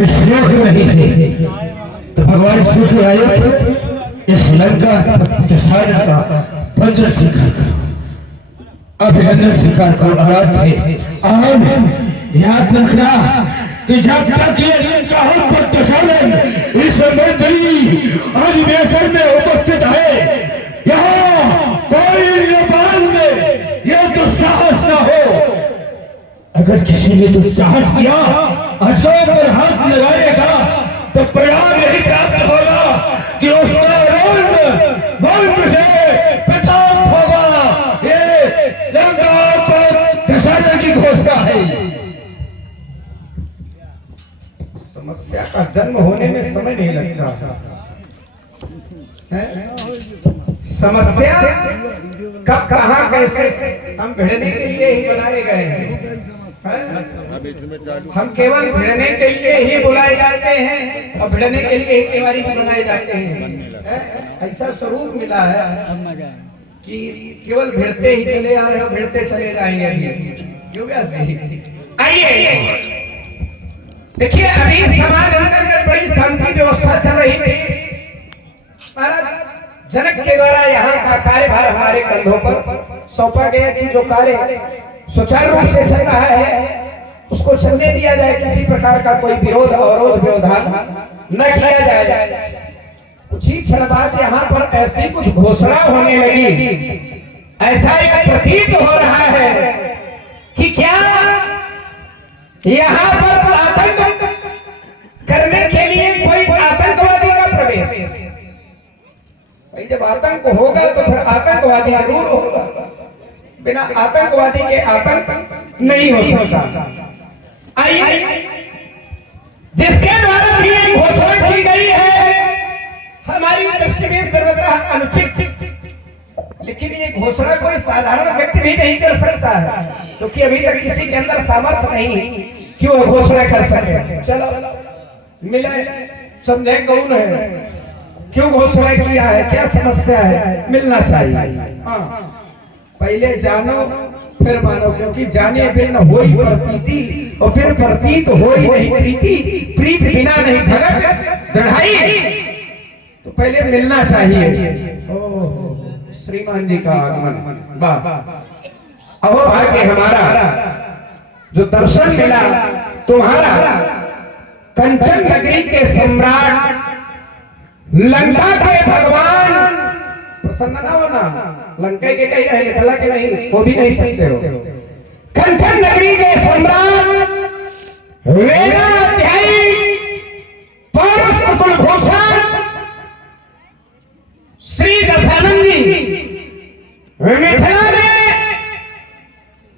अभी श्लोक नहीं थे तो भगवान शिव जी आए थे इस लंका दशहरा का बंधन स्वीकार करो, अभिनंदन स्वीकार करो। आराध थे आज याद रखना कि जब तक ये लंका पर दशहरन इस मंत्री अधिवेशन में उपस्थित है, यहाँ कोई नेपाल में यह दुस्साहस न हो। अगर किसी ने दुस्साहस किया अजगर पर हाथ लगाने का तो परिणाम यही प्राप्त होगा कि उसका वंश से प्रताप होगा। ये लंका पर दशहरा की घोषणा है। समस्या का जन्म होने में समय नहीं लगता है? समस्या कब कहाँ कैसे हम भिड़ने के लिए ही बनाए गए हैं। हम केवल भिड़ने के लिए ही बुलाए जाते हैं और भिड़ने के लिए ही तिवारी भी बनाए जाते हैं। ऐसा स्वरूप मिला है कि केवल भिड़ते ही चले आ रहे हो, भिड़ते चले जाएंगे। आइए देखिए, अभी समाज अंतर्गत बड़ी शांति व्यवस्था चल रही थी। महाराज जनक के द्वारा यहाँ का कार्यभार हमारे कंधों पर सौंपा गया कि जो कार्य सुचारू रूप से चल रहा है उसको चलने दिया जाए, किसी प्रकार का कोई विरोध अवरोध व्यवधान न किया जाए। कुछ ही क्षण बाद यहाँ पर ऐसी कुछ घोषणा होने लगी, ऐसा एक प्रतीत हो रहा है कि क्या यहाँ पर आतंक करने के लिए कोई आतंकवादी का प्रवेश। भाई जब आतंक होगा तो फिर आतंकवादी जरूर होगा, बिना आतंकवादी के आतंक नहीं हो सकता। आइए, जिसके द्वारा भी ये घोषणा की गई है हमारी दृष्टि में सर्वथा अनुचित, लेकिन ये घोषणा कोई साधारण व्यक्ति भी नहीं कर सकता है, क्योंकि अभी तक किसी के अंदर सामर्थ्य नहीं कि वो घोषणा कर सके। चलो मिले, समझे कौन है, क्यों घोषणा किया है, क्या समस्या है, मिलना चाहिए। हाँ, पहले जानो फिर मानो, क्योंकि जाने बिन होई प्रतीति और फिर प्रतीत होई नहीं प्रीति, प्रीत बिना नहीं भगत दृढ़ाई। तो पहले मिलना चाहिए। ओह श्रीमान जी का आगमन, वाह। अब भाग्य हमारा जो दर्शन मिला तुम्हारा, कंचन नगरी के सम्राट लंका के भगवान प्रसन्न ना होना, लंका के कहीं रहे निकला के नहीं, वो भी नहीं सकते हो। कंचन नगरी के सम्राट वेदाध्यायी पौरुष कुलभूषण श्री दशानंद जी मिथिला में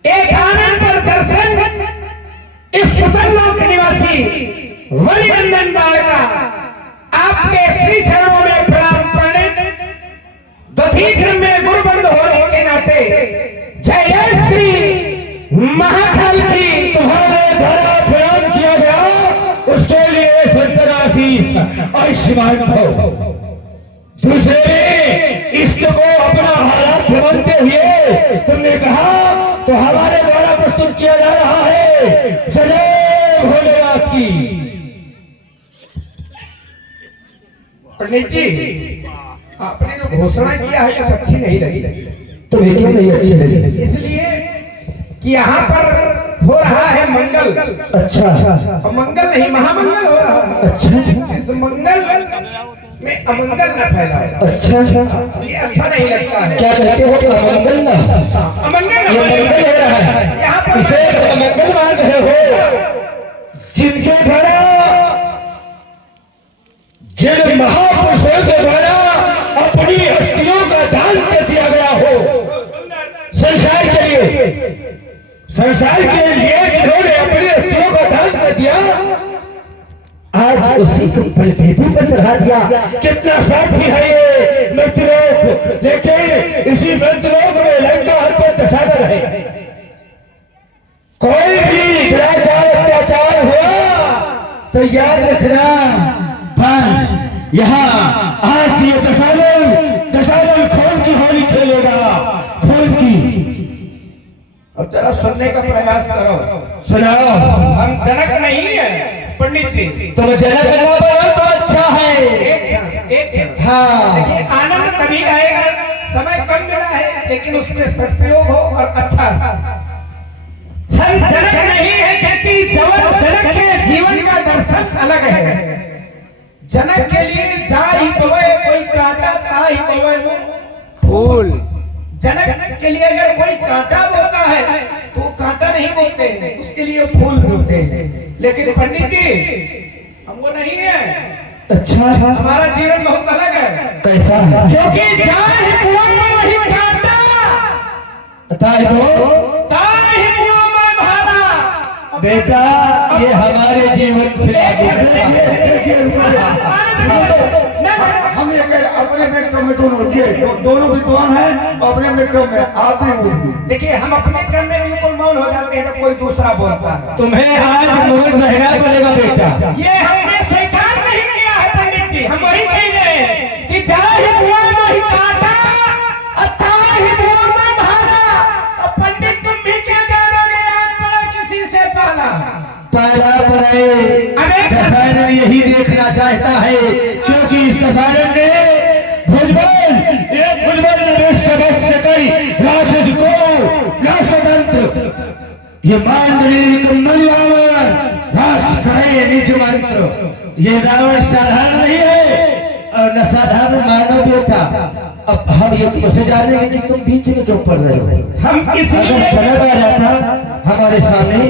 एक आनंद पर दर्शन इस सुतनलोक निवासी वलिवंदन बाल का आपके श्री चरणों में प्रणाम पंडित दधीघ्र में गुरुबंद होने के नाते जय जय श्री महाकाल की तुम्हारे द्वारा प्रणाम किया गया, उसके लिए सत्तराशीष आयुष्मान भव। दूसरे इष्ट को अपना आराध्य मानते हुए तुमने कहा तो हमारे द्वारा प्रस्तुत किया जा रहा है जय जय भोलेनाथ की। पंडित जी, आपने जो घोषणा किया है कुछ अच्छी नहीं लगी। तो क्यों नहीं अच्छी लगी? इसलिए कि यहाँ पर हो रहा है मंगल। अच्छा, मंगल नहीं महामंगल हो रहा है। अच्छा, इस मंगल में अमंगल न फैलाए। अच्छा, ये अच्छा नहीं लगता है। क्या कहते हो? अमंगल ना, अमंगल ये मंगल हो रहा है, यहाँ पर इसे अमंगल मान रहे हो। जिनके द्वारा, जिन महापुरुषों के द्वारा अपनी हस्तियों का दान कर दिया गया हो संसार के लिए, संसार के लिए जिन्होंने अपनी हस्तियों का दान कर दिया, आज उसी को बलभेदी पर चढ़ा दिया। कितना साथी है ये मृत्युलोक, लेकिन इसी मृत्युलोक में लंका पर दशहरा है। कोई भी दुराचार अत्याचार हुआ तो याद रखना, यहाँ आज ये दशानन खून की होली खेलेगा, खून की। अब जरा सुनने का प्रयास करो। सुनाओ। हम जनक नहीं है, पंडित जी तुम जनक ना बनो तो अच्छा है। एक क्षण हाँ। देखिए आनंद तभी आएगा, समय कम मिला है लेकिन उसमें सदुपयोग हो और अच्छा सा। हर जनक नहीं है क्योंकि जनक के जीवन का दर्शन अलग है। जनक के लिए जा ही पवे कोई कांटा ता ही पवे वो फूल। जनक के लिए अगर कोई कांटा बोता है तो कांटा नहीं बोते, उसके लिए फूल बोते हैं। लेकिन पंडित जी हम वो नहीं है। अच्छा, हमारा जीवन बहुत अलग है। कैसा है? क्योंकि जाहि बुआ वही कांटा, ताई हो ताहि बुआ में भाला। बेटा ये हमारे जीवन से लागू हम ये अपने में क्रम में दोनों ये दोनों विद्वान हैं, अपने में क्रम में आप भी बोलिए। देखिए हम अपने क्रम में बिल्कुल मौन हो जाते हैं जब कोई दूसरा बोलता है। तुम्हें आज मौन रहना पड़ेगा बेटा। ये हमने स्वीकार नहीं किया है पंडित जी, हम वही कह रहे हैं कि जाहि बुआ वही कांटा, ताहि बुआ में भाला। अब पंडित तुम भी क्या जानोगे, आज पड़ा किसी से पाला। पहला पढ़े दशहरन यही देखना चाहता है, क्योंकि इस दशहरन ने भुजबल एक भुजबल नरेश कई राक्षस को राष्ट्रतंत्र ये मांडलिक मलियावर राष्ट्र करे निज मंत्र। ये रावण साधारण नहीं है और न साधारण मानव बेटा। अब हम ये तुमसे जानेंगे कि तुम बीच में क्यों पढ़ रहे हो। हम इसलिए अगर जनक आ जाता हमारे सामने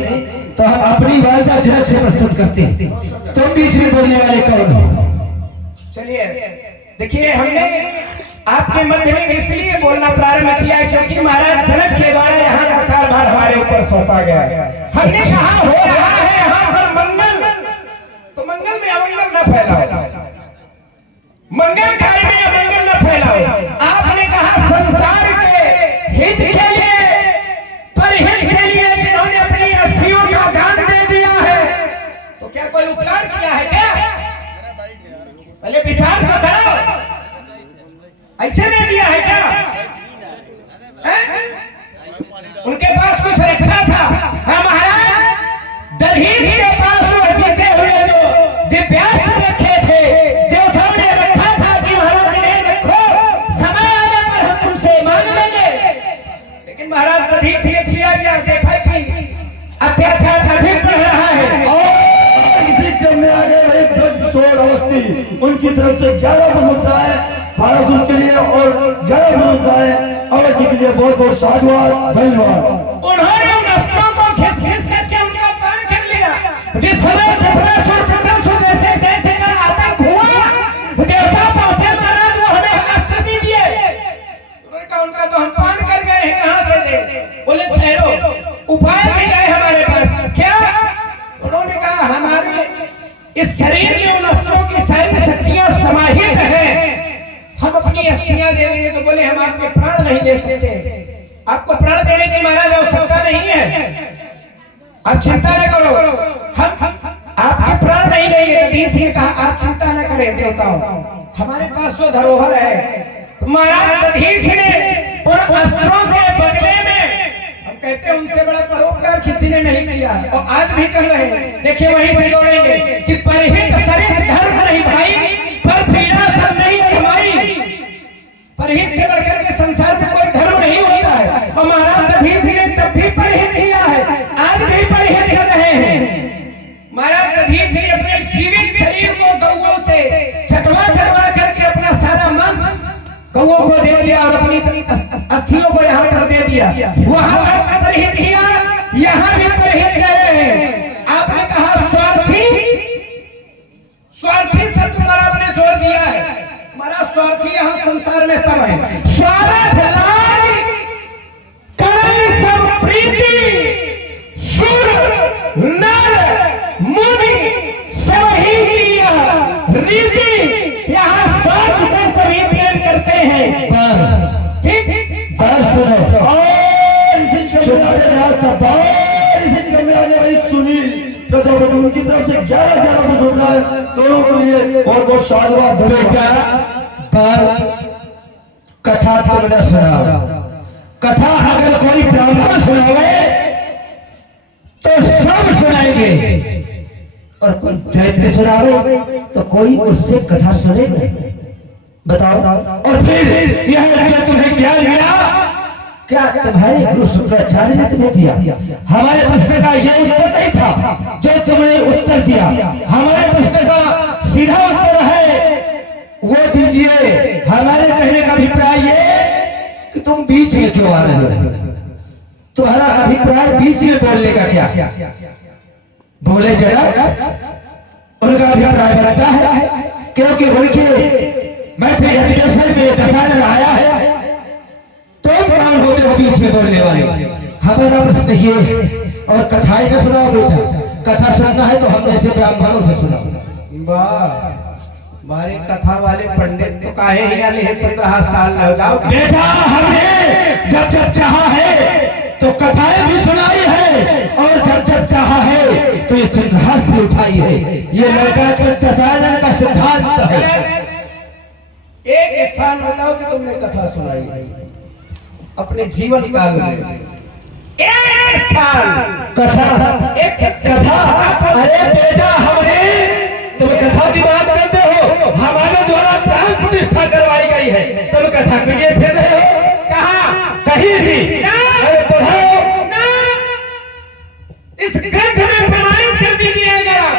तो हम अपनी वार्ता जनक से प्रस्तुत करते। तुम बीच में बोलने वाले कौन हो? चलिए देखिए हमने आपके मध्य में इसलिए बोलना प्रारंभ किया है क्योंकि महाराज जनक के द्वारा यहाँ का कारभार हमारे ऊपर सौंपा गया है। हमने कहा हो रहा है यहाँ पर मंगल, तो मंगल में अमंगल न फैलाओ, मंगल कार्य में अमंगल न फैलाओ। आपने कहा संसार के हित के लिए, परहित के लिए जिन्होंने अपनी अस्थियों का दान दे दिया है, तो क्या कोई उपकार किया है क्या? पहले विचार तो करो, ऐसे दे दिया है क्या? उनके पास कुछ रखा था। हाँ महाराज दधीच के पास वो जीते हुए जो दिव्यास्त्र रखे थे, देवताओं ने रखा था कि महाराज इन्हें रखो, समय आने पर हम तुमसे मांग लेंगे। लेकिन महाराज दधीच ने किया क्या? देखा कि अत्याचार अधिक बढ़ रहा है और इसी क्रम में आगे वही ब्रजकिशोर अवस्थी उनकी तरफ से 11 मुद्राएं भारत के लिए और 11 मुद्राएं अवध जी के लिए बहुत बहुत साधुवाद, धन्यवाद। उन्होंने उन अस्त्रों को घिस घिस करके उनका पान कर लिया। जिस समय जैसे दैत्य का आतंक हुआ, देवता पहुंचे महाराज, वो हमें अस्त्र भी दिए। उन्होंने कहा उनका तो हम पान कर गए हैं, कहां से दे? बोले ठहरो, उपाय भी है हमारे पास। क्या? उन्होंने कहा हमारे इस शरीर में उन अस्त्रों की सारी शक्तियां समाहित हैं, हम अपनी अस्थियां दे देंगे। तो बोले हम आपके प्राण नहीं दे सकते, आपको प्राण देने की महाराज आवश्यकता नहीं है, आप चिंता न करो, हम आपके प्राण नहीं देंगे। दधीच ने कहा आप चिंता न करें देवताओं, हमारे पास जो धरोहर है। महाराज दधीच ने उन अस्त्रों के बदले में, हम कहते हैं उनसे बड़ा परोपकार किसी ने नहीं किया और आज भी कर रहे हैं। देखिए वहीं से जोड़ेंगे कि परहित सरिस धर्म नहीं भाई, पर पीड़ा सब नहीं कमाई। परहित से बढ़कर के संसार में कोई धर्म नहीं होता है। और महाराज दधीच ने तब भी परहित किया है, आज भी परहित कर रहे हैं। महाराज दधीच ने अपने जीवित शरीर को गौओं से छटवा छटवा करके अपना सारा मांस गौओं को दे दिया और अपनी अस्थियों को यहाँ पर दे दिया। वहां पर परहित किया, यहाँ भी परहित कर रहे हैं। आपने कहा स्वार्थी, स्वार्थी शब्द महाराज ने जोड़ दिया है। हमारा स्वार्थी यहाँ संसार में सब है। स्वार्थ लाज कर्म सब प्रीति, सुर नर मुनि सब ही किया रीति। यहाँ स्वार्थ से सभी प्रेम करते हैं। ठीक बस और इसी क्रम में आगे वही सुनील प्रजापति उनकी तरफ से 11 मुद्राएं दोनों के लिए बहुत बहुत साधुवाद, धन्यवाद। पर कथा तुम न सुनाओ, कथा अगर कोई ब्राह्मण सुनावे तो सब सुनाएंगे और कोई दैत्य सुनावे तो कोई उससे कथा सुनेगा? बताओ। और फिर यह जो तुम्हें ज्ञान मिला, क्या तुम्हारे गुरु शुक्राचार्य ने तुम्हें दिया? हमारे प्रश्न का यह उत्तर नहीं था जो तुमने उत्तर दिया। हमारे प्रश्न का सीधा उत्तर है वो दीजिए। हमारे कहने का अभिप्राय ये कि तुम बीच में क्यों आ रहे हो? तुम्हारा अभिप्राय बीच में बोलने का क्या? बोले जरा। उनका अभिप्राय बनता है क्योंकि उनके मैं फिर एजुकेशन में दशानन आया है। तुम कौन होते हो बीच में बोलने वाले? हमारा प्रश्न ये है। और कथाएं न सुनाओ बेटा, कथा सुनना है तो हम ऐसे ब्राह्मणों से सुनाओ। वाह, हमारे कथा वाले पंडित तो काहे ही आले हैं चंद्रहास टाल हो जाओ बेटा। हमने जब जब चाहा है तो कथाएं भी सुनाई है और जब जब चाहा है तो ये चंद्रहास भी उठाई है। ये लड़का दशानन का सिद्धांत है। एक स्थान बताओ कि तुमने कथा सुनाई अपने जीवन काल में। एक स्थान कथा, एक कथा। अरे बेटा, हमने तुम कथा की बात करते हो, हमारे द्वारा प्राण प्रतिष्ठा करवाई गई है। तुम कथा के लिए फिर रहे हो? कहा? कहीं भी। अरे पढ़ाओ ना, इस ग्रंथ में प्रमाणित कर दीजिए। जरा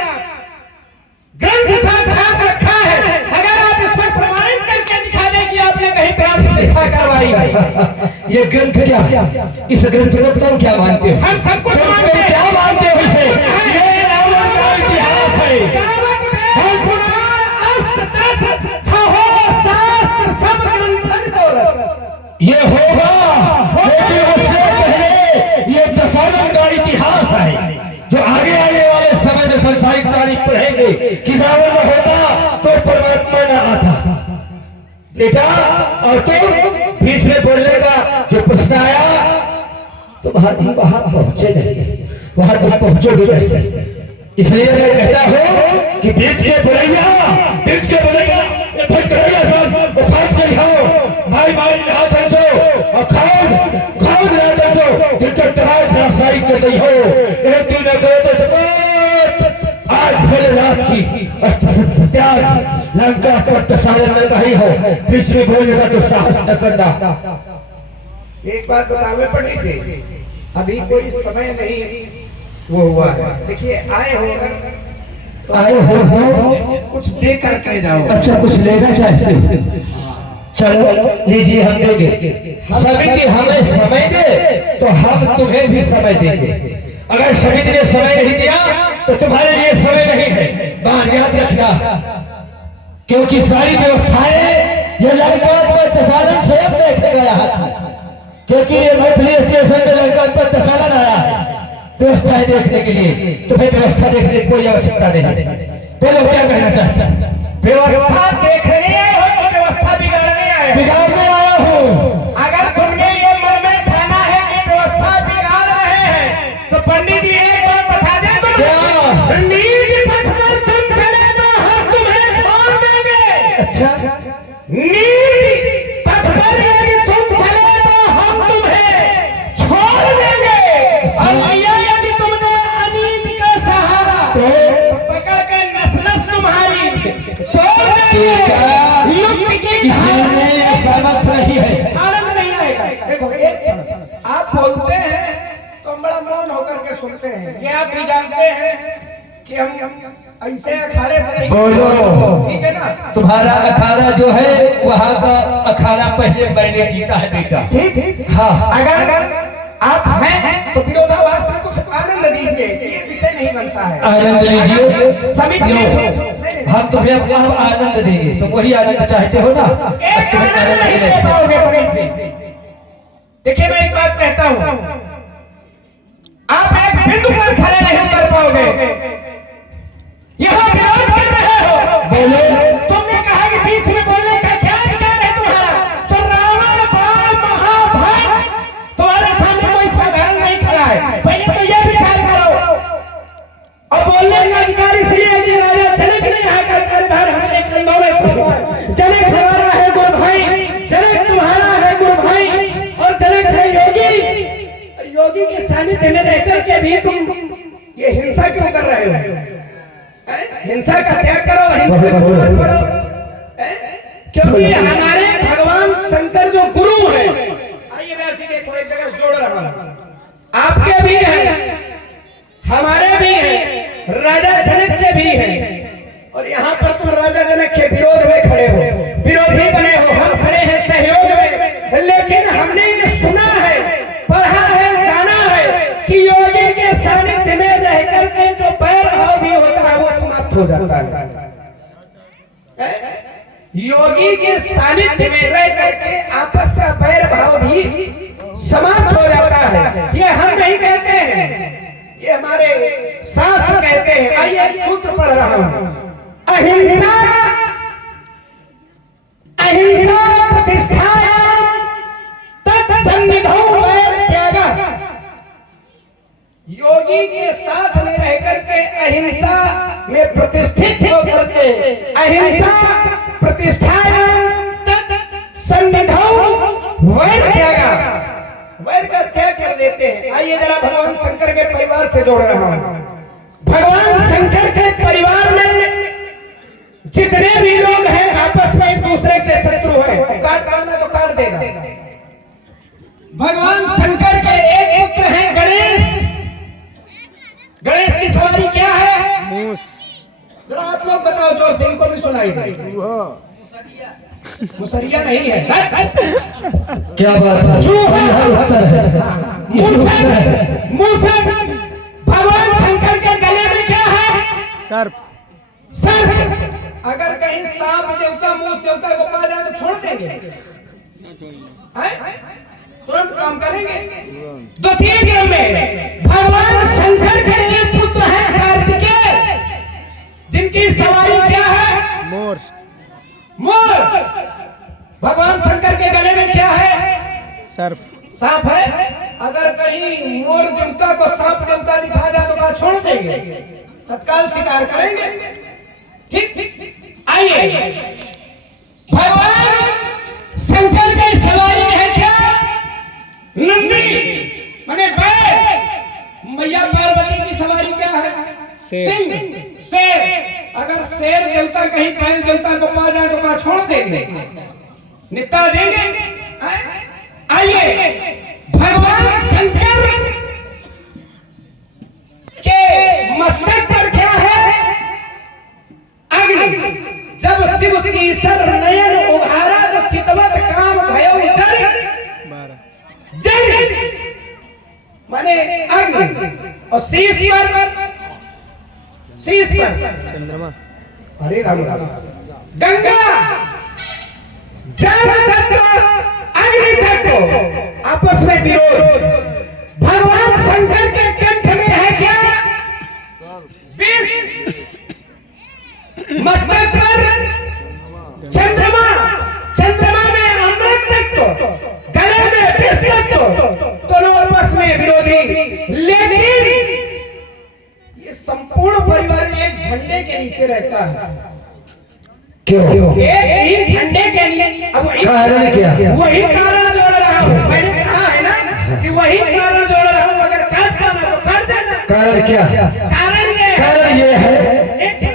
ग्रंथ साक्षात रखा है, अगर आप इस पर प्रमाणित करके दिखा दें कि आपने कहीं प्राण प्रतिष्ठा करवाई है। ये ग्रंथ क्या है? इस ग्रंथ को तुम क्या मानते हो? हम सब कुछ तुम मानते हैं। क्या मानते हो इसे? ये रावण का इतिहास है। दावत में पुराण, अष्ट, दश, छहो शास्त्र सब ग्रंथन को रस। ये होगा, लेकिन उससे पहले ये दशानन का इतिहास है जो आगे आने वाले समय में संसारिक प्राणी पढ़ेंगे कि रावण न होता तो परमात्मा न आता। बेटा, और तुम बीच में बोलने का जो प्रश्न आया, तुम्हारी वहां पहुंचे नहीं, वहां तुम पहुंचोगे कैसे? इसलिए मैं कहता हूं कि बीच के बोलैया सब वो खास कर जाओ। माई यहाँ तक सो और खाओ यहाँ तक सो जिनका तबाह रासाई कर रही हो। एक दिन कहते सब आज भले राष्ट्र की त्याग लंका पर दशानन न कही हो, बीच में बोलने का तो साहस न करना। एक बात बतावे पड़ी थी, अभी कोई समय नहीं वो हुआ है। देखिए आए हो अगर तो आए हो तो कुछ दे करके जाओ। अच्छा, कुछ लेना चाहते हो? चलो लीजिए, हम देंगे। समिति हमें समय दे तो हम तुम्हें भी समय देंगे। अगर समिति ने समय नहीं दिया तो तुम्हारे लिए समय नहीं है। बात याद रखना, क्योंकि सारी व्यवस्थाएं ये लंका पर दशानन स्वयं देखने गया है। क्योंकि ये मैथिली स्टेशन में लंका पर दशानन आया है व्यवस्थाएं देखने के लिए। तुम्हें व्यवस्था देखने की कोई आवश्यकता नहीं है। बोलो क्या कहना चाहते हैं? व्यवस्था देखने आए हो तो व्यवस्था बिगाड़ने आए हो? बिगाड़ने आया हूँ। अगर तुमने ये मन में ठाना है कि व्यवस्था बिगाड़ रहे हैं तो पंडित जी एक बात बता दें तो क्या? नीति पथ पर तुम चले तो हम तुम्हें छोड़ देंगे। अच्छा, नीति पथ पर यदि तुम चले तो हम तुम्हें छोड़ देंगे। और भैया यदि तुमने अनीति का सहारा तो पकड़ के नस नस तुम्हारी तोड़ देंगे। युक्त की इसमें असहमत नहीं है। आनंद नहीं आएगा। देखो एक क्षण, आप बोलते हैं तो हम बड़ा मौन होकर के सुनते हैं। क्या आप भी जानते हैं कि हम ऐसे अखाड़े से नहीं बोलो। ठीक है ना? तुम्हारा अखाड़ा जो है वहाँ का अखाड़ा पहले मैंने जीता है बेटा। ठीक। हाँ, अगर आप हैं तो विरोधाभास में कुछ आनंद दीजिए, ये विषय नहीं बनता है। आनंद लीजिए। समिति लो, हम तुम्हें अब आनंद देंगे। तुम वही आनंद चाहते हो ना? एक आनंद नहीं दे पाओगे पंडित जी। देखिए मैं एक बात कहता हूँ, आप एक बिंदु पर खड़े नहीं कर पाओगे। यहाँ विरोध कर रहे हो। बोलो। तुमने कहा कि बीच में बोलने का क्या अधिकार है तुम्हारा? तो रावण बाण महाभय तुम्हारे सामने कोई साधारण नहीं खड़ा है। पहले तो यह विचार करो। और बोलने का अधिकार इसलिए है कि राजा जनक ने यहाँ का कार्यभार हमारे कंधों में सौंपा। जनक हमारा है गुरु भाई, जनक तुम्हारा है गुरु भाई, और जनक है योगी। योगी के सानिध्य में रहकर के भी तुम ये हिंसा क्यों कर रहे हो? हिंसा का त्याग करो, अहिंसा का पालन करो। क्योंकि हमारे भगवान शंकर जो गुरु हैं, आइए मैं ऐसी देखो एक जगह जोड़ रहा हूं, आपके भी हैं, हमारे भी हैं, राजा जनक के भी हैं, और यहाँ पर तुम राजा जनक के विरोध में खड़े हो, विरोधी बने हो, हम खड़े हैं सहयोग में। लेकिन हमने ये सुना है, पढ़ा है, जाना है कि योगी के सानिध्य में रह करके जो बैर भाव भी होता है वो समाप्त हो जाता है। योगी के सानिध्य में रह करके आपस का बैर भाव भी समाप्त हो जाता है। ये हम नहीं कहते हैं, ये हमारे शास्त्र कहते हैं। आइए एक सूत्र पढ़ रहा हूं, अहिंसा अहिंसा प्रतिष्ठायां तत्सन्निधौ वैर त्यागः। योगी के साथ में रह करके अहिंसा में प्रतिष्ठित होकर के अहिंसा प्रतिष्ठायां तत्सन्निधौ वैर त्यागः, वैर का त्याग कर देते हैं। आइए जरा भगवान शंकर के परिवार से जोड़ रहा हूं। भगवान शंकर के परिवार में जितने भी लोग हैं आपस में एक दूसरे के शत्रु हैं, तो काट पाना तो काट देगा। भगवान शंकर के एक पुत्र हैं गणेश। गणेश की सवारी क्या है? मूस। जरा आप लोग बताओ जोर से, इनको भी सुनाई दे। मुसरिया नहीं है, क्या बात है, मूसक। भगवान शंकर के गले में क्या है? सर्प। सर्प। अगर कहीं सांप देवता मूस देवता को पा जाए तो छोड़ देंगे? तुरंत काम करेंगे। द्वितीय क्रम में भगवान शंकर के एक पुत्र है कार्तिकेय, जिनकी सवारी क्या है? मोर। मोर। भगवान शंकर के गले में क्या है? सर्प। सांप है। अगर कहीं मोर देवता को सांप देवता दिखा जाए तो क्या छोड़ देंगे? तत्काल शिकार करेंगे। ठीक। आइए भगवान शंकर की सवारी है क्या? नंदी माने बैल। मैया पार्वती की सवारी क्या है? सिंह। शेर। अगर शेर देवता कहीं बैल देवता को पा जाए तो क्या छोड़ देंगे? निपटा देंगे। आइए भगवान शंकर के मस्तक पर क्या है? अग्नि। जब शिव तीसर नयन उघारा तो चितवत काम भयउ जर। जर माने अग्नि, और शीश पर चंद्रमा। हरे राम राम। गंगा। जल तत्व अग्नि तत्व आपस में विरोध। भगवान शंकर के कंठ में है क्या? विष। मस्तक पर चंद्रमा। चंद्रमा में अमृत तत्व, गले में विष तत्व, दोनों आपस में विरोधी। लेकिन ये संपूर्ण परिवार एक झंडे के नीचे रहता है। क्यों? एक ही झंडे के नीचे। अब कारण क्या? वही कारण जोड़ रहा हूँ। मैंने कहा है ना कि वही कारण जोड़ रहा हूँ। अगर काट पाना तो काट देना। कारण क्या? कारण ये है।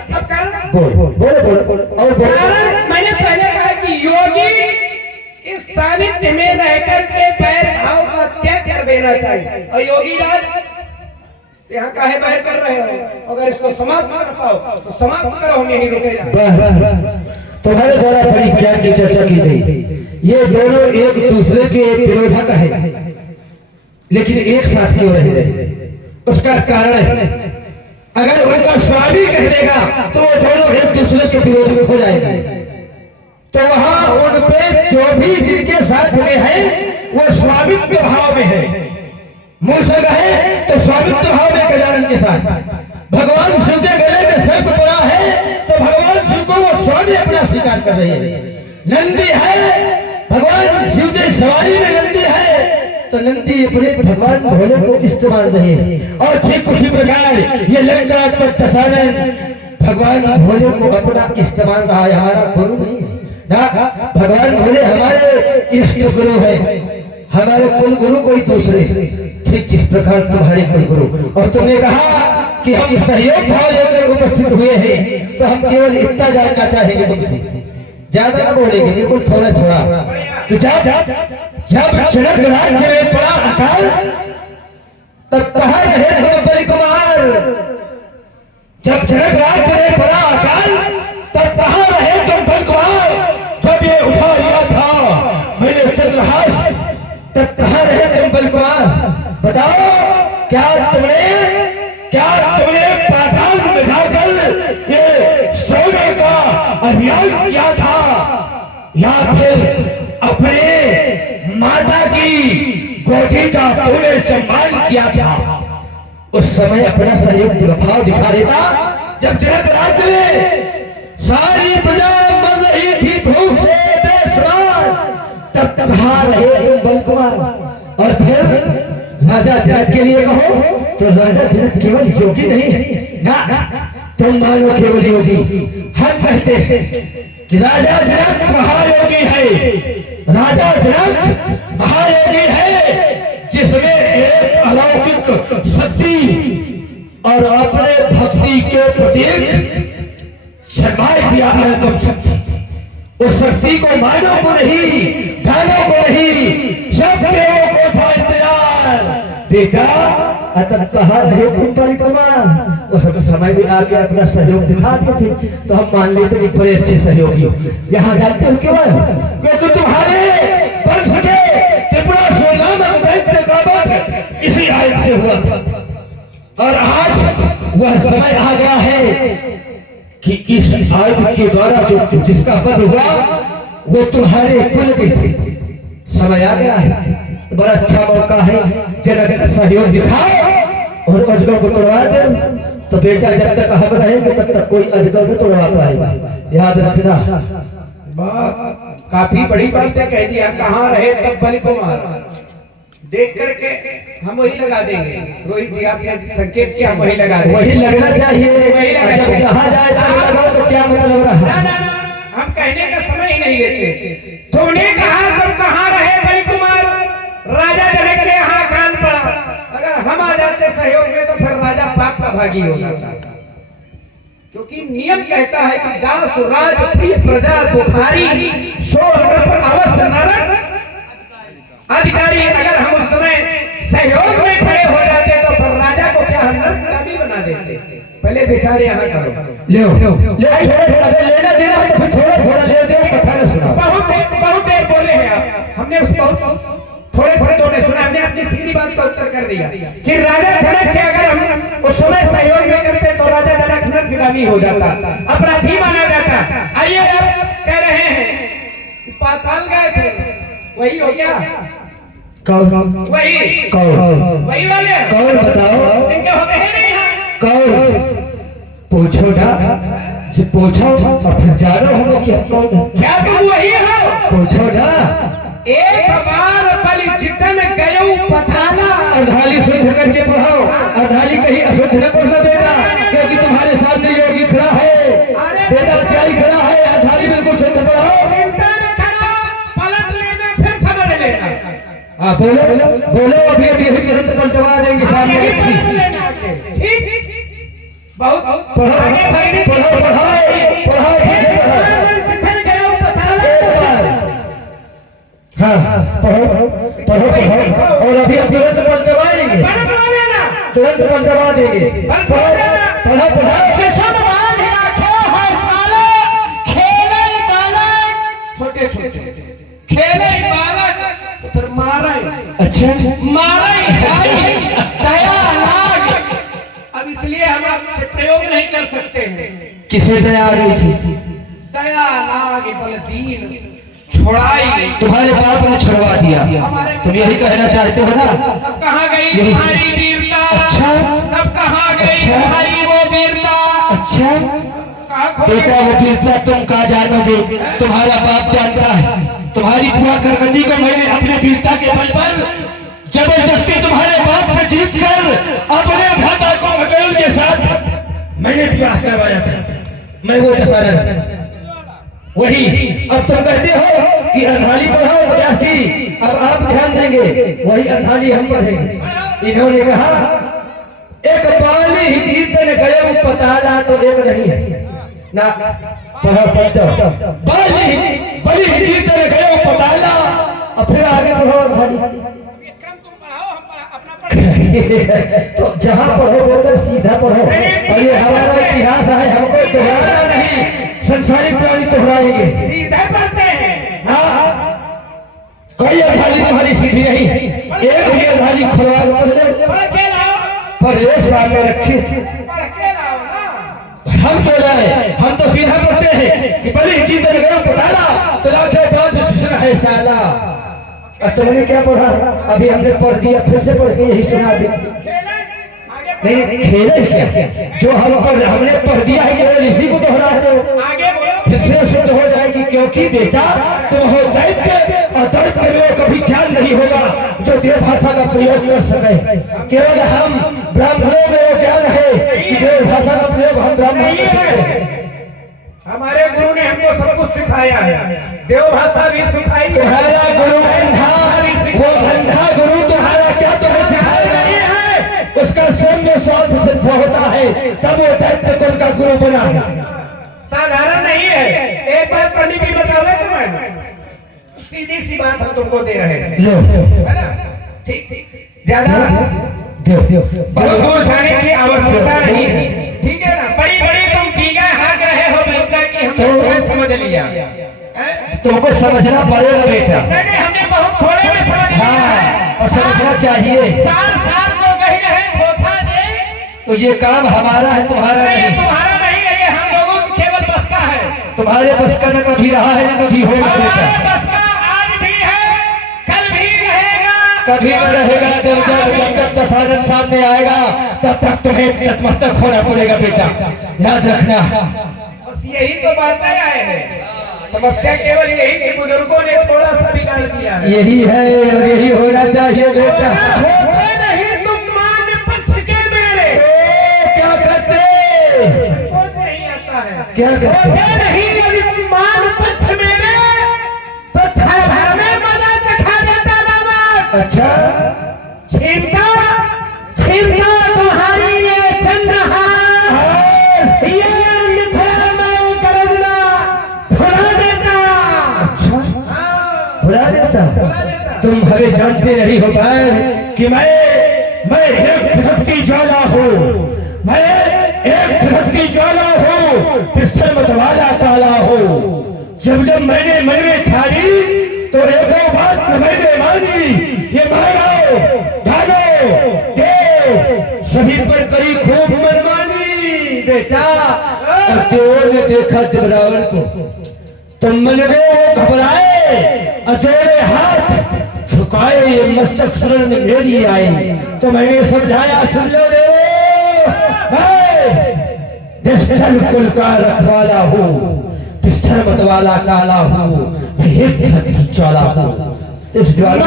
अब कारण बोल और बोल। कारण मैंने पहले कहा कि योगी इस सानिध्य में रहकर के बैर भाव का त्याग कर देना चाहिए। और योगी राज यहाँ काहे बैर कर रहे हो? अगर इसको समाप्त कर पाओ तो समाप्त करो, हम यहीं रुके जाए। तुम्हारे द्वारा बड़ी ज्ञान की चर्चा की गई। ये दोनों एक दूसरे के विरोधक है, लेकिन एक साथ क्यों रह रहे? उसका कारण है, अगर उनका स्वामी कह देगा तो वो दोनों एक दूसरे के विरोधी हो जाएंगे। तो वहां उन पे जो भी जिनके साथ में है वो स्वामित्व भाव में है। मूसक है तो स्वामित्व भाव में गजानन के साथ। भगवान शिव के गले में सर्प पड़ा है तो भगवान शिव को वो स्वामी अपना स्वीकार कर रहे हैं। नंदी है, भगवान शिव के सवारी में नंदी है तो नंदी अपने भगवान भोले को इस्तेमाल रहे हैं। और ठीक उसी प्रकार ये लंका पर दशानन भगवान भोले को अपना इस्तेमाल रहा है। हमारा गुरु नहीं है ना, भगवान भोले हमारे इष्ट गुरु है, हमारे कुल गुरु कोई दूसरे। ठीक जिस प्रकार तुम्हारे कुल गुरु। और तुमने कहा कि हम सहयोग भाव लेकर उपस्थित हुए हैं, तो हम केवल इतना जानना चाहेंगे तुमसे, ज्यादा न बोलेंगे, बिल्कुल थोड़ा थोड़ा, कि जब जनक राज्य में पड़ा अकाल, तब कहाँ रहे तुम बलि कुमार? जब जनक राज्य में पड़ा अकाल, तब कहाँ रहे तुम बलि कुमार? जब ये उठा लिया था मैंने चंद्रहास, तब कहाँ रहे तुम बलि कुमार? बताओ, क्या तुमने पाताल में जाकर ये सोने का अभियान किया था, या फिर अपने माता की गोदी का तूने सम्मान किया था? उस समय अपना सहयोग प्रभाव दिखा देता, जब जनक राज्य में सारी प्रजा मर रही थी भूख से बेसुमार, तब कहाँ रहे तुम बलि कुमार? और फिर राजा जनक के लिए कहो तो राजा जनक केवल योगी नहीं है ना, तुम मानो केवल योगी, हम कहते हैं कि राजा जनक महायोगी है। राजा जनक महायोगी है, जिसमें एक अलौकिक शक्ति और अपने भक्ति के प्रतीक शर्माए दिया अनुपम शक्ति। उस शक्ति को मानव को नहीं, दानव को नहीं, सब देवों को था इंतजार। बेटा तब कहाँ रहे तुम बलि कुमार? उस समय में आके अपना सहयोग दिखा देते तो हम मान लेते कि बड़े अच्छे सहयोगी हो। यहाँ जानते हो क्यों? क्योंकि तुम्हारे वंश के त्रिपुरा नामक दैत्य का वध इसी आयत से हुआ था, और आज वह समय आ गया है कि इस आयत के द्वारा जो जिसका वध हुआ वो तुम्हारे कुल के थे। समय आ गया है, तो बड़ा अच्छा मौका है, जनक का सहयोग दिखाओ और अजगर को तोड़वा दो। तो बेटा जब तक हम रहेंगे तब तक कोई अजगर नहीं तोड़वा पाएगा, याद रखना। काफी बड़ी बातें कह दिया, कहाँ रहे तब बलि कुमार, देख करके हम वही लगा देंगे। रोहित जी आपने संकेत किया, हम वही लगा देंगे। वही लगना चाहिए, जब कहा जाए तो क्या मतलब रहा? हम कहने का समय ही नहीं लेते। तुमने कहा तुम कहाँ रहे बलि कुमार? राजा जनक के यहाँ काल पड़ा, अगर हम आ जाते सहयोग में तो फिर राजा पाप का भागी हो जाता, क्योंकि नियम कहता है कि जा सुराज प्रिय प्रजा दुखारी, सो अवश्य नरक अधिकारी। अगर हम उस समय सहयोग में खड़े हो जाते तो फिर राजा को क्या हम नरक का भी बना देते। पहले बेचारे यहाँ करो, अगर लेना देना है तो फिर थोड़ा थोड़ा ले दो, कथा न सुना। बहुत देर बोले हैं आप, हमने उस बहुत थोड़े शब्दों में सुना, हमने अपनी सीधी बात का उत्तर कर दिया कि राजा जनक के अगर हम उस समय सहयोग में करते तो राजा जनक नरकगामी हो जाता, अपराधी माना जाता। आइए आप कह रहे हैं कि पाताल गए थे, वही हो गया? कौन? वही वाले कौन? बताओ जिनके होते हैं नहीं है कौन? पूछो ना, जी पूछो और फिर जानो हम कि हम कौन है। क्या तुम वही हो? पूछो ना। एक बार बलि जितन गयो पठाना, अर्धाली शुद्ध करके पढ़ाओ, अर्धाली कहीं अशुद्ध न पढ़ना बेटा, क्योंकि तुम्हारे सामने योगी खड़ा है, बेटा त्यागी खड़ा है, अर्धाली बिल्कुल शुद्ध पढ़ाओ। पलट लेना फिर समझ लेना। हाँ बोलो अभी अभी तुरंत पलटवा देंगे सामने। ठीक, बहुत पढ़ाओ पढ़ाओ पढ़ाओ पढ़ाओ। हाँ पढ़ो पढ़ो पढ़ो, और अभी हम तुरंत पलटवाएंगे, तुरंत पलटवा देंगे। पढ़ो पढ़ो। छोटे छोटे खेले बालक तो फिर मारे, अच्छा मारे दया लाग। अब इसलिए हम आपसे प्रयोग नहीं कर सकते हैं। किसे दया आ रही थी? दया लाग बलदीन छोड़ाई, तुम्हारे बाप ने छुड़वा दिया, तुम यही कहना चाहते हो ना? तब कहाँ गई तुम्हारी वीरता? अच्छा तब कहाँ गई तुम्हारी वो वीरता? अच्छा बेटा, वो वीरता तुम कहाँ जानोगे? तुम्हारा बाप जानता है। तुम्हारी पूरा करकर्दी को मैंने अपने वीरता के बल पर जबरदस्ती तुम्हारे बाप से जीत कर अपने भ्राता को मकैल के साथ मैंने विवाह करवाया था। मैं वो दशहरा वही। अब तुम कहते हो कि अर्धाली पढ़ाओ तो क्या थी, अब आप ध्यान देंगे, वही अर्धाली हम पढ़ेंगे। इन्होंने कहा एक बाली ही जीतने गए पताला तो एक नहीं है ना पढ़ो बड़ी ही जीतने गए पताला और फिर आगे पढ़ो भाई तो जहाँ पढ़ो बोलकर सीधा पढ़ो और ये हमारा इतिहास है हमको दोहराना नहीं संसारिक प्राणी दोहराएंगे सीधे पढ़ते हैं। हाँ कोई अधारी तुम्हारी सीधी नहीं एक भी अधारी खुलवा के पढ़ ले पढ़ के लाओ, पर ये सामने रखे पढ़ के लाओ ना। हम तो लाए हम तो सीधा पढ़ते हैं कि बड़ी चीज गरम पताला तो लाखे पांच सुन है साला। अब तुमने क्या पढ़ा अभी हमने पढ़ दिया फिर से पढ़ के यही सुना दी नहीं खेले क्या जो हमने पढ़ दिया है केवल इसी को दोहराते हो आगे बोलो। फिर से सिद्ध हो जाएगी क्योंकि बेटा तुम हो दैत्य और दैत्य में कभी ध्यान नहीं होगा जो देव भाषा का प्रयोग कर सके केवल हम ब्राह्मणों में वो ज्ञान है कि देव भाषा का प्रयोग हम ब्राह्मण कर सकते हैं। हमारे गुरु ने हमको सब कुछ सिखाया है, देव भाषा भी सिखाई। तुम्हारा गुरु अंधा वो अंधा गुरु तुम्हारा क्या तुम्हें सिखाया नहीं है उसका सौम्य स्वार्थ सिद्ध होता है तब वो दैत्य कुल का गुरु बना है साधारण नहीं है। एक बात पंडित जी बताओगे तुम्हें, सीधी सी बात हम तुमको दे रहे हैं, लो है ना? ठीक, ज्यादा बहुत दूर जाने की आवश्यकता नहीं है, ठीक है ना? बड़ी बड़ी तुम बीघा हाँक रहे हो, लगता है कि हमने समझ लिया। तुमको समझना पड़ेगा बेटा। नहीं, हमने बहुत थोड़े में समझ लिया है। और समझना चाहिए। साल साल तो कहीं रहे धोखा दे तो ये काम हमारा है तुम्हारा नहीं। तुम्हारा नहीं है, ये हम लोगों की केवल बस का है। तुम्हारे बस का न कभी रहा है न कभी होगा बेटा। हमारे बस का आज भी है, कल भी रहेगा, कभी न रहेगा। जब तक तथागत सामने आएगा तब तक तुम्हें नतमस्तक होना पड़ेगा बेटा, याद रखना। बस यही तो बातें आए हैं। समस्या केवल यही कि बुजुर्गों ने थोड़ा सा बिगाड़ दिया है। यही है और यही होना चाहिए बेटा। होते नहीं तुम मान पक्ष के मेरे, तो क्या करते कुछ नहीं आता है। क्या करते होते नहीं यदि तुम मान पक्ष मेरे तो छल भर में मजा चखा देता दामाद। अच्छा छीनता छीनता तुम्हारी ये चंद्रहार, ये मिथिला में करजना भुला देता। अच्छा हाँ, भुला देता। भुला देता। तुम हमें जानते नहीं हो पाए कि मैं एक धरती ज्वाला हूँ, मैं एक धरती ज्वाला हूँ, पिस्तर मतवाला काला हूँ। जब जब मैंने मन में ठानी तो एक बात न मैंने मानी, ये मानो धानो देव सभी पर करी खूब मनमानी बेटा। और देवों ने देखा जब रावण को तो मन में वो घबराए और जोड़े हाथ झुकाए, ये मस्तक शरण में मेरी आई। तो मैंने समझाया सुन लो निष्ठल कुल का रखवाला हूँ, पिस्तर मतवाला काला हूँ, मैं एक धरती ज्वाला हूँ। तो इस ज्वाला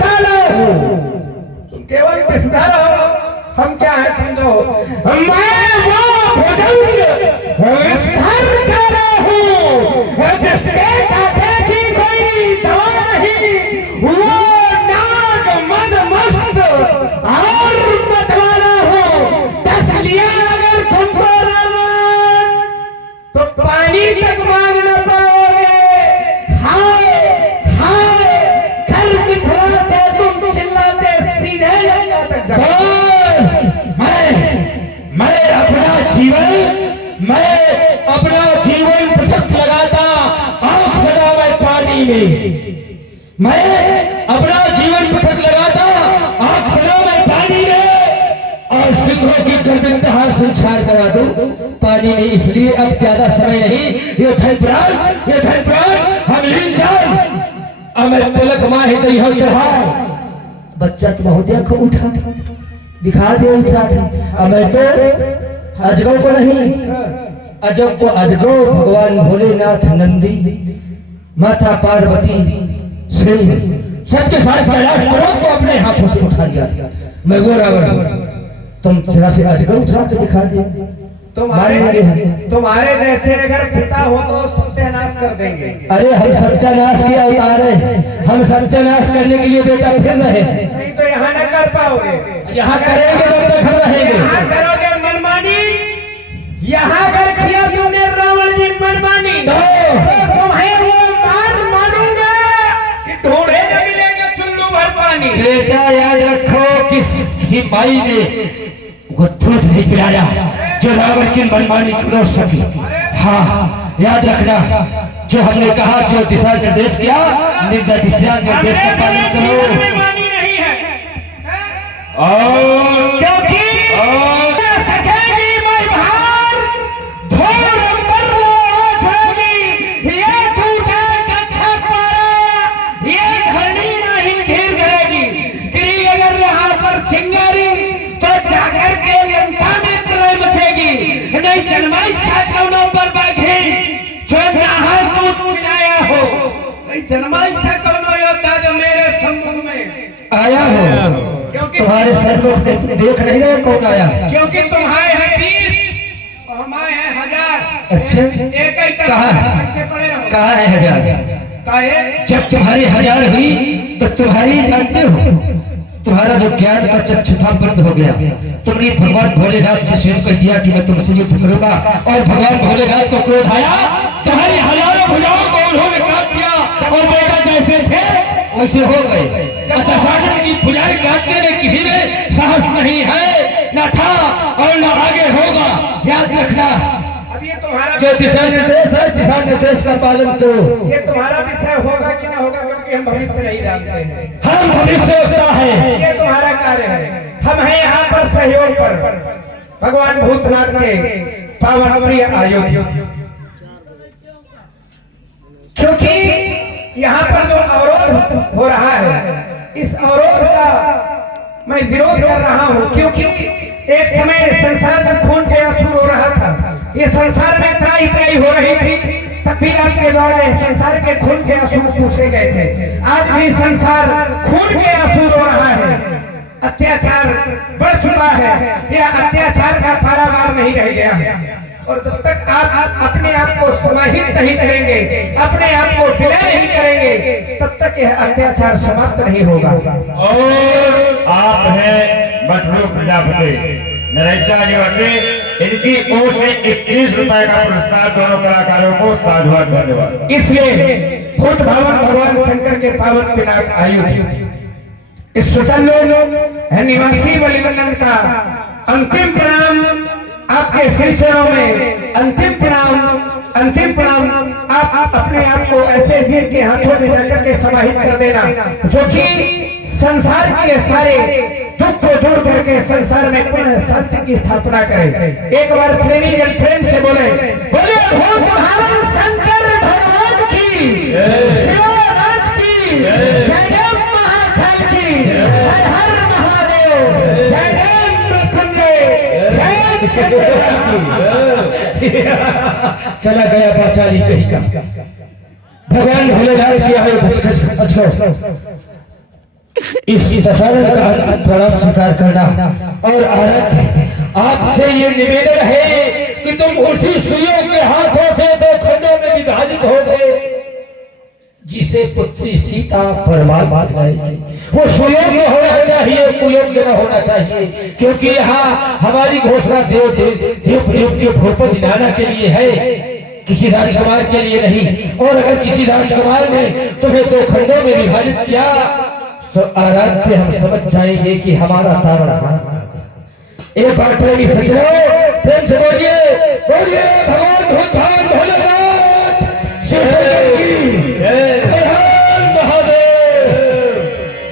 काला हूँ। तुम केवल पिस्ता हो, हम क्या है समझो। मैं वो भुजंग विस्तार काला हूँ जिसके काटे की कोई दवा नहीं, वो नाग मद मस्त और मतवाला हूँ। दस लिया अगर तुमको रावण तो पानी तक मांग न पाओगे। हाय हाय घर मिथिला से तुम चिल्लाते सीधे लंका तक जाओ। मैं अपना जीवन पृथक लगाता आंख लगा मैं पानी में, मैं अपना जीवन पृथक लगाता आंख लगा मैं पानी में और सिंहों की गर्दन संचार करा दूं पानी में। इसलिए अब ज्यादा समय नहीं, ये धन प्राण हम लीन जान। अब मैं तिलक माहे तो यह चढ़ाए बच्चा तुम हो देखो उठा दिखा दे उठा के। अब मैं तो अजगौ को नहीं, अजब को अजगौ भगवान भोलेनाथ नंदी माता पार्वती श्री सबके साथ कैलाश पर्वत को अपने हाथों से उठा लिया था। मैं वो रावण हूं, तुम जरा से अजगौ उठा के दिखा दे। तुम्हारे जैसे अगर पिता हो तो सत्यानाश कर देंगे। अरे हम सत्यानाश के अवतार हैं, हम सत्यानाश करने के लिए बेटा फिर रहे। नहीं तो यहाँ न कर पाओगे। यहाँ करेंगे जब तक हम रहेंगे। यहाँ करोगे मनमानी, यहाँ अगर किया तुमने रावण जी मनमानी तो तुम्हें वो मानूंगा कि ढूंढे न मिलेगा चुल्लू भर पानी। बेटा याद रखो कि किसी माई ने वो दूध नहीं पिलाया जो रावण की मनमानी रोक सके। हाँ याद रखना, जो हमने कहा, जो दिशा निर्देश किया, दिशा निर्देश का पालन करो। मनमानी नहीं है और क्योंकि सकेगी मैं भार धूल अंबर छोड़ेगी, ये टूटा कच्छा पारा, ये घड़ी नहीं ढील करेगी। गिरी अगर यहाँ पर चिंगारी तो जाकर के लंका में प्रलय मचेगी। नहीं जन्माई छात्रों पर बैठे जो नाहर दूध पिलाया हो, नहीं जन्माई छात्रों योद्धा जो मेरे सम्मुख में आया हो, क्योंकि तुम्हारे सर लोग देख नहीं रहे कौन आया। क्योंकि तुम्हारे हैं 20 और हमारे हैं 1000। अच्छा, एक ही तरह कहाँ है? ऐसे पड़े रहो। कहाँ है 1000? काहे? जब तुम्हारी 1000 हुई तो तुम्हारी जानते हो, तुम्हारा जो ज्ञान का चक्षु था बंद हो गया। तुमने भगवान भोलेनाथ से स्वयं कर दिया कि मैं तुमसे युद्ध करूंगा, और भगवान भोलेनाथ को क्रोध आया, तुम्हारी हजारों भुजाओं को उन्होंने काट दिया, और बेटा जैसे थे वैसे हो गए। दशानन की भुजाएं काटने में किसी में साहस नहीं है, न था और न आगे होगा। याद रखना, अब ये तुम्हारा जो दिशा निर्देश है, दिशा निर्देश का पालन करो। ये तुम्हारा विषय होगा कि ना होगा, क्योंकि हम भविष्य नहीं जानते हैं। हम भविष्य होता है, ये तुम्हारा कार्य है। हम हैं यहाँ पर सहयोग पर भगवान भूतनाथ के पावन प्रिय आयोग, क्योंकि यहाँ पर जो अवरोध हो रहा है, इस अवरोध का मैं विरोध कर रहा हूँ। क्योंकि एक समय संसार का खून के आंसू हो रहा था, ये संसार में त्राही त्राही हो रही थी, तब भी आपके द्वारा संसार के खून के आंसू पूछे गए थे। आज भी संसार खून के आंसू रो रहा है, अत्याचार बढ़ चुका है, यह अत्याचार का पारावार नहीं रह गया। और जब तक आप अपने आप को समाहित नहीं करेंगे, अपने आप को विलय नहीं करेंगे, तब तक यह अत्याचार समाप्त नहीं होगा। और आप हैं बटरू प्रजापति नरेचा निवासी, इनकी ओर से 21 रुपए का पुरस्कार दोनों कलाकारों को साधुवाद धन्यवाद। इसलिए भूत भावन भगवान शंकर के पावन पिनाक आयुध इस स्वतंत्र निवासी बलिवंदन का अंतिम प्रणाम आपके श्री चरणों में, अंतिम प्रणाम। आप अपने आप को ऐसे वीर के हाथों में जाकर के समाहित कर देना, जो कि संसार के सारे दुख को दूर करके संसार में पुनः शांति की स्थापना करे। एक बार प्रेम से बोले भूत भावन शंकर भगवान की, शिवनाथ की, जय जय महाकाल की, हर हर महादेव, जय जय मृत्युंजय, चला गया पाचाली कहीं का। भगवान भोलेनाथ की आयु इस दशहरा का प्रणाम स्वीकार करना। और औरत, आपसे ये निवेदन है कि तुम उसी सुइयों के हाथों से 2 खंडों में विभाजित हो गए जिसे पुत्री सीता परमात्मा लाई थी। वो सुयोग्य होना चाहिए, कुयोग्य न होना चाहिए, क्योंकि यहाँ हमारी घोषणा देव के भूपति नाना के लिए है, किसी राजकुमार के लिए नहीं। और अगर किसी राजकुमार ने तुम्हें 2 खंडों में विभाजित किया तो आराध्य हम समझ जाएंगे कि हमारा तारण एक बार प्रेमी सज्जनों प्रेम से बोलिए।